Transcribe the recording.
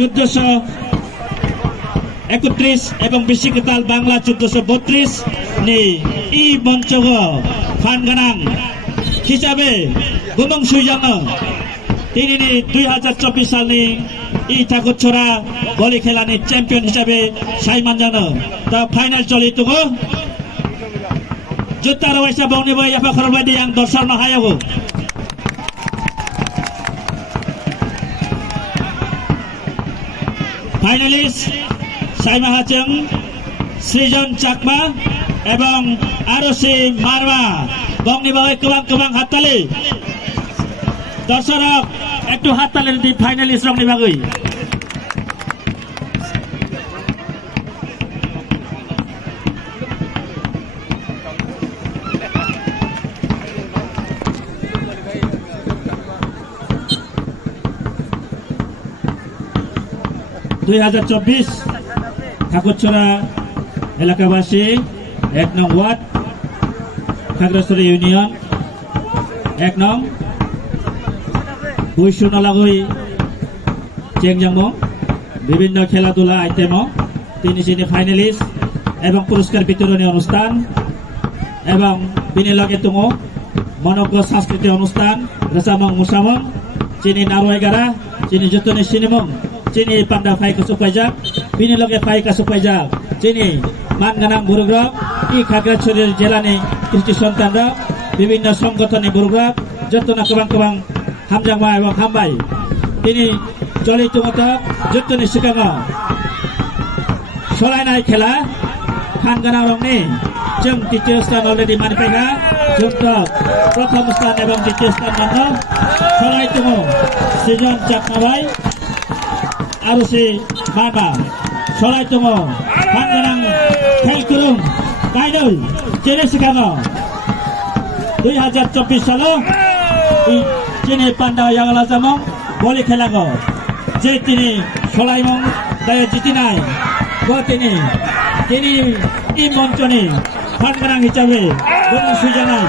1431 এবং Bisiktal Bangla 1432 ni I Boncogo Fanganang hisabe Bumang Sujana তিনি 2024 সাল ni I ঠাকুরছড়া ভলি খেলা ni চ্যাম্পিয়ন হিসাবে সাইমান জানো তা ফাইনাল চলি তো जुत्ता वैसा बाउनी बाई apa खरबादी yang dorsar na hayago finalist Saima Hacheng Srijan Chakma এবং আরসি মারমা বাউনি বাই কবাং হাততালি দর্শক একটু হাততালি দি ফাইনালিস্ট রংনি বাগৈ 2024 ঠাকুরছড়া এলাকাবাসী 1 নং ওয়ার্ড খাগড়াছড়ি ইউনিয়ন 1 নং বৈশুনালাগৈ চেংজামো বিভিন্ন খেলাধুলা আইটেমও তিনি ফাইনালিস্ট এবং পুরস্কার বিতরণী অনুষ্ঠান এবং বিনি লগে দङ মনজ্ঞ সাংস্কৃতিক অনুষ্ঠান রসামং মুসামং চিনি নারয়গারা চিনি যতনি সিনেমং চিনি পান্ডা ফাইকা সুপাইজাক বিনি লগে ফাইকা সুপাইজাक চিনি মানগানাং বরুগ্রাম ই খাগড়াছড়ি জেলানি কৃষ্টি সন্তানরা বিভিন্ন সংগঠনে বরুগ্রাম যতনা কবাং হামজাংমা এবং হামবাই তিনি চলিত মতো যতনি সিগাङ সলাইনাय খেলা ফানগানাং রংनि जों द्वितीय स्थान अलरेडी मानिफायना जों प्रथम स्थान एवं द्वितीय स्थान मोनो सलाय दङ सृजन चाकमाबाई आरसि मामा सलाय दङ फानगानां खेलगुरुं गायदै जेरै सिगाङ 2024 सालाव चिनि पान्डा यांगलाजामं भलि खेलाखौ जे तिनि सलायमं दायो जितिनाय তিনি ই মঞ্চনি ফানগানাং হিসাবে সুজানায়